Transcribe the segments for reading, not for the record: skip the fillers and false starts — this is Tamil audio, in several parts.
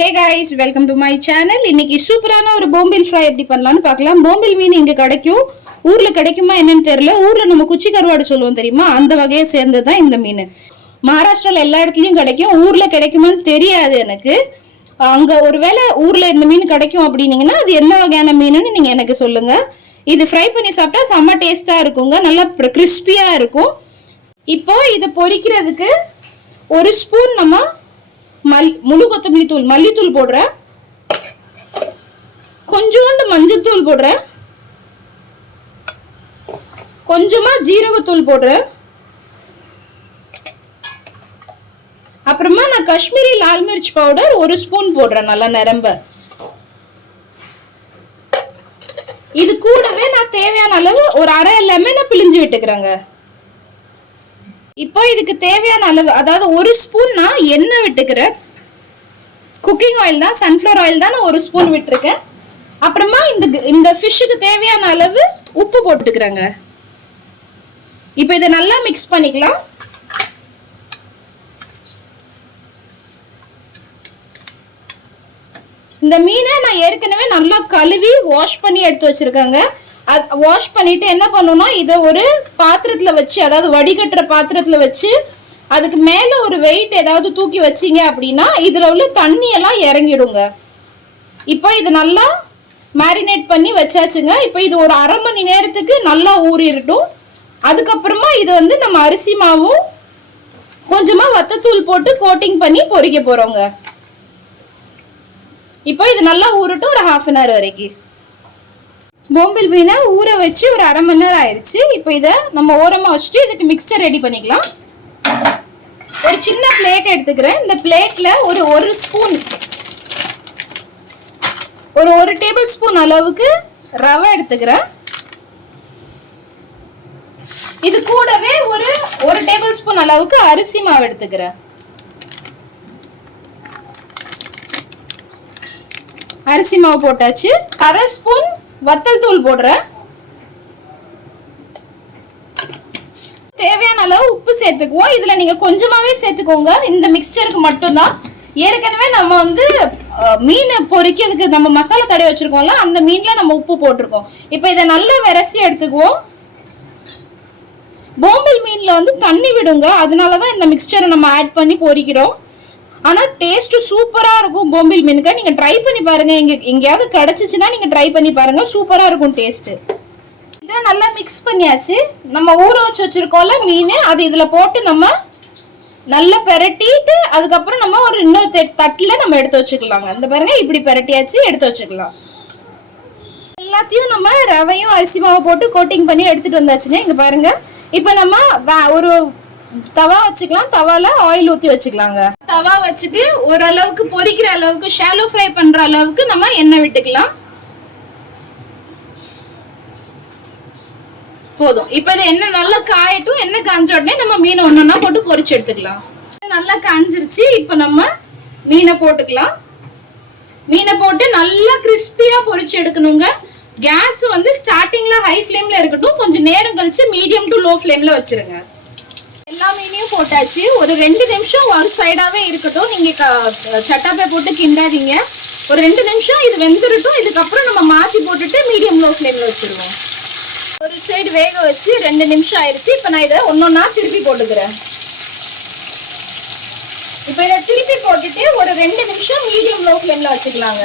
Hey guys, welcome to my channel. இன்னைக்கு சூப்பரான ஒரு போம்பில் ஃப்ரை எப்படி பண்ணலாம்னு பார்க்கலாம். போம்பில் மீன் இங்க கிடைக்கும். ஊர்ல கிடைக்குமா என்னன்னு தெரியல. ஊர்ல நம்ம குச்சி கருவாடு சொல்லுவோம் தெரியுமா, அந்த வகையை சேர்ந்ததுதான் இந்த மீன். மகாராஷ்டிரால எல்லா இடத்துலயும் கிடைக்கும். ஊர்ல கிடைக்குமான்னு தெரியாது எனக்கு. அங்க ஒருவேளை ஊர்ல இந்த மீன் கிடைக்கும் அப்படின்னீங்கன்னா அது என்ன வகையான மீனுன்னு நீங்க எனக்கு சொல்லுங்க. இது ஃப்ரை பண்ணி சாப்பிட்டா செம்ம டேஸ்டா இருக்குங்க, நல்லா கிறிஸ்பியா இருக்கும். இப்போ இதை பொரிக்கிறதுக்கு ஒரு ஸ்பூன் நம்ம முழு கொத்தமல்லி தூள், மல்லித்தூள் போடுறேன். கொஞ்சோண்டு மஞ்சள் தூள் போடுறேன். கொஞ்சமா ஜீரகத்தூள் போடுறேன். அப்புறமா நான் காஷ்மீரி லால் மிர்ச் பவுடர் ஒரு ஸ்பூன் போடுறேன், நல்லா நிரம்ப. இது கூடவே நான் தேவையான அளவு ஒரு அரை லெமனை பிழிஞ்சு விட்டுக்கிறேங்க. இப்போ இதுக்கு தேவையான அளவு, அதாவது ஒரு ஸ்பூன் நான் எண்ணெய் விட்டுக்கிறேன். குக்கிங் ஆயில் தான், சன்ஃப்ளவர் ஆயில் தான், நான் ஒரு ஸ்பூன் விட்டுருக்கேன். அப்புறமா இந்த ஃபிஷ்ஷுக்கு தேவையான அளவு உப்பு போட்டுக்கிறேங்க. இப்போ இதை நல்லா மிக்ஸ் பண்ணிக்கலாம். இந்த மீனை நான் ஏற்கனவே நல்லா கழுவி வாஷ் பண்ணி எடுத்து வச்சிருக்கேங்க. வாஷ் பண்ணிட்டு என்ன பண்ணணும்னா, இதை ஒரு பாத்திரத்துல வச்சு, அதாவது வடிகட்டுற பாத்திரத்துல வச்சு அதுக்கு மேல ஒரு வெயிட் ஏதாவது தூக்கி வச்சிங்க அப்படின்னா இதுல உள்ள தண்ணி எல்லாம் இறங்கிடுங்க. இப்போ இது நல்லா மேரினேட் பண்ணி வச்சாச்சுங்க. இப்போ இது ஒரு அரை மணி நேரத்துக்கு நல்லா ஊறிடட்டும். அதுக்கப்புறமா இது நம்ம அரிசி மாவும் கொஞ்சமா வத்தத்தூள் போட்டு கோட்டிங் பண்ணி பொரிக்க போறோங்க. இப்போ இது நல்லா ஊறட்டும் ஒரு ½ hour வரைக்கும். போம்பில் மீனை ஊற வச்சு ஒரு அரை மணி நேரம் ஆயிடுச்சு. இப்போ இதை நம்ம ஓரமா வச்சுட்டு இதுக்கு மிக்சர் ரெடி பண்ணிக்கலாம். ஒரு சின்ன பிளேட் எடுத்துக்கிறேன். இந்த பிளேட்ல ஒரு ஸ்பூன், ஒரு டேபிள் ஸ்பூன் அளவுக்கு ரவை எடுத்துக்கிறேன். இது கூடவே ஒரு டேபிள் ஸ்பூன் அளவுக்கு அரிசி மாவு எடுத்துக்கிறேன். அரிசி மாவு போட்டாச்சு. அரை ஸ்பூன் வத்தல் தூள் போடுறேன். தேவையான அளவு உப்பு சேர்த்துக்குவோம். இதுல நீங்க கொஞ்சமாவே சேர்த்துக்கோங்க, இந்த மிக்சருக்கு மட்டும்தான். ஏற்கனவே நம்ம மீனை பொரிக்கிறதுக்கு நம்ம மசாலா தடவை வச்சிருக்கோம்ல, அந்த மீன்ல நம்ம உப்பு போட்டிருக்கோம். இப்போ இதை நல்லா விரசி எடுத்துக்குவோம். போம்பில் மீன்ல தண்ணி விடுங்க, அதனாலதான் இந்த மிக்சரை நம்ம ஆட் பண்ணி பொரிக்கிறோம். ஆனா டேஸ்ட் சூப்பரா இருக்கும் போம்பில் மீனுக்கு. நீங்க ட்ரை பண்ணி பாருங்க, எங்கேயாவது கிடைச்சிச்சுன்னா நீங்க ட்ரை பண்ணி பாருங்க, சூப்பரா இருக்கும் டேஸ்ட். இதை நல்லா மிக்ஸ் பண்ணியாச்சு. நம்ம ஊற வச்சு வச்சிருக்கோம்ல மீன், அது இதுல போட்டு நம்ம நல்லா பெரட்டிட்டு அதுக்கப்புறம் நம்ம ஒரு இன்னொரு தட்டுல நம்ம எடுத்து வச்சுக்கலாங்க. இந்த பாருங்க, இப்படி பெரட்டியாச்சு, எடுத்து வச்சுக்கலாம். எல்லாத்தையும் நம்ம ரவையும் அரிசி மாவை போட்டு கோட்டிங் பண்ணி எடுத்துட்டு வந்தாச்சுங்க. இங்க பாருங்க, இப்ப நம்ம ஒரு தவா வச்சுக்கலாம். தவால ஆயில் ஊத்தி வச்சுக்கலாங்க. தவா வச்சுட்டு ஓரளவுக்கு பொரிக்கிற அளவுக்கு, ஷாலோ ஃப்ரை பண்ற அளவுக்கு நம்ம எண்ணெய் விட்டுக்கலாம். போதும். இப்ப இது எண்ணெய் நல்லா காயட்டும். எண்ணெய் காஞ்ச உடனே நம்ம மீனை ஒன்னொன்னா போட்டு பொரிச்சு எடுத்துக்கலாம். நல்லா காஞ்சிருச்சு. இப்ப நம்ம மீனை போட்டுக்கலாம். மீனை போட்டு நல்லா கிறிஸ்பியா பொரிச்சு எடுக்கணுங்க. கேஸ் ஸ்டார்டிங்ல ஹை ஃப்ளேம்ல இருக்கட்டும், கொஞ்சம் நேரம் கழிச்சு மீடியம் டு லோ ஃப்ளேம்ல வச்சிருங்க. எல்லா மீனையும் போட்டாச்சு. ஒரு 2 நிமிஷம் ஒரு சைடாவே இருக்கட்டும். நீங்க சட்டாப்பை போட்டு கிண்டாதீங்க. ஒரு 2 நிமிஷம் இது வெந்துருட்டும். இதுக்கப்புறம் நம்ம மாத்தி போட்டுட்டு மீடியம் லோ ஃப்ளேம்ல வச்சிருவோம். ஒரு சைடு வேக வச்சு 2 நிமிஷம் ஆயிடுச்சு. இப்ப நான் இதை ஒன்னொன்னா திருப்பி போட்டுக்கிறேன். இப்ப இதை திருப்பி போட்டுட்டு ஒரு 2 நிமிஷம் மீடியம் லோ ஃப்ளேம்ல வச்சுக்கலாங்க.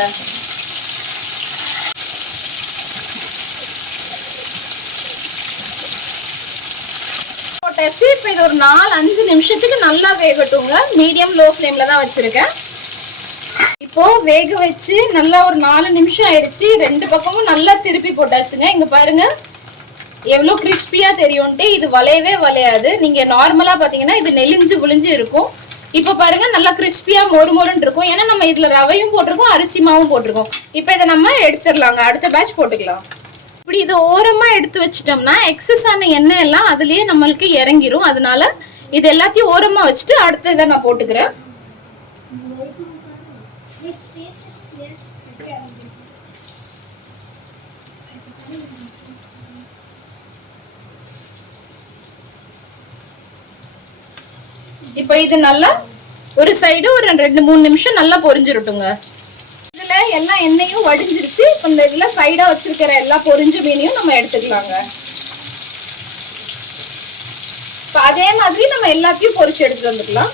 போட்டாச்சு. இப்ப இது ஒரு 4-5 நிமிஷத்துக்கு நல்லா வேகட்டுங்க. மீடியம் லோ ஃப்ளேம்ல தான் வச்சிருக்கேன். இப்போ வேக வச்சு நல்லா ஒரு 4 நிமிஷம் ஆயிடுச்சு. 2 பக்கமும் நல்லா திருப்பி போட்டாச்சுங்க. இங்க பாருங்க எவ்வளவு கிறிஸ்பியா தெரியும்ட்டு. இது வளையவே வளையாது. நீங்க நார்மலா பாத்தீங்கன்னா இது நெளிஞ்சு புளிஞ்சு இருக்கும். இப்ப பாருங்க நல்லா கிறிஸ்பியா மொறுமொறுன்னு இருக்கும். ஏன்னா நம்ம இதுல ரவையும் போட்டிருக்கோம், அரிசி மாவும் போட்டிருக்கோம். இப்ப இதை நம்ம எடுத்துடலாங்க. அடுத்த பேட்ச் போட்டுக்கலாம். இப்படி இது ஓரமா எடுத்து வச்சிட்டோம்னா எக்ஸஸ் ஆன எண்ணெய் எல்லாம் அதுலயே நம்மளுக்கு இறங்கிரும். அதனால இது எல்லாத்தையும் ஓரமா வச்சுட்டு அடுத்த இதை நான் போட்டுக்கிறேன். இப்போ இது நல்லா ஒரு சைடு ஒரு 2-3 நிமிஷம் நல்லா பொரிஞ்சிரட்டுங்க. இதுல எல்லா எண்ணெயும் வடிஞ்சிருச்சு. இப்போ இந்த இதுல சைடா வச்சிருக்கிற எல்லா பொரிஞ்ச மீனையும் நம்ம எடுத்துக்கலாங்க. இப்போ அதே மாதிரி நம்ம எல்லாத்தையும் பொரிச்சு எடுத்துட்டு வந்துக்கலாம்.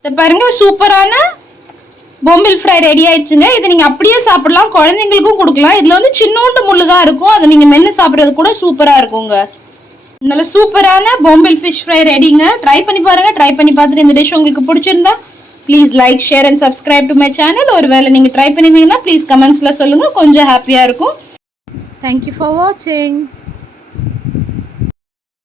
இத பாருங்க, சூப்பரான பொம்பில் ஃப்ரை ரெடி ஆயிடுச்சுங்க. இதை நீங்க அப்படியே சாப்பிடலாம், குழந்தைங்களுக்கும் கொடுக்கலாம். இதுல வந்து சின்னோண்டு முள்ளு தான் இருக்கும், அதை நீங்க மென்னு சாப்பிட்றது கூட சூப்பரா இருக்குங்க. நல்ல சூப்பரான பொம்பில் ஃபிஷ் ஃப்ரை ரெடிங்க. ட்ரை பண்ணி பாருங்க. ட்ரை பண்ணி பார்த்துட்டு இந்த டிஷ் உங்களுக்கு பிடிச்சிருந்தா please like, share and subscribe to my channel. ஒருவேளை நீங்க ட்ரை பண்ணிருந்தீங்கன்னா ப்ளீஸ் கமெண்ட்ஸ்ல சொல்லுங்க, கொஞ்சம் ஹாப்பியா இருக்கும். தேங்க்யூ ஃபார் வாட்சிங்.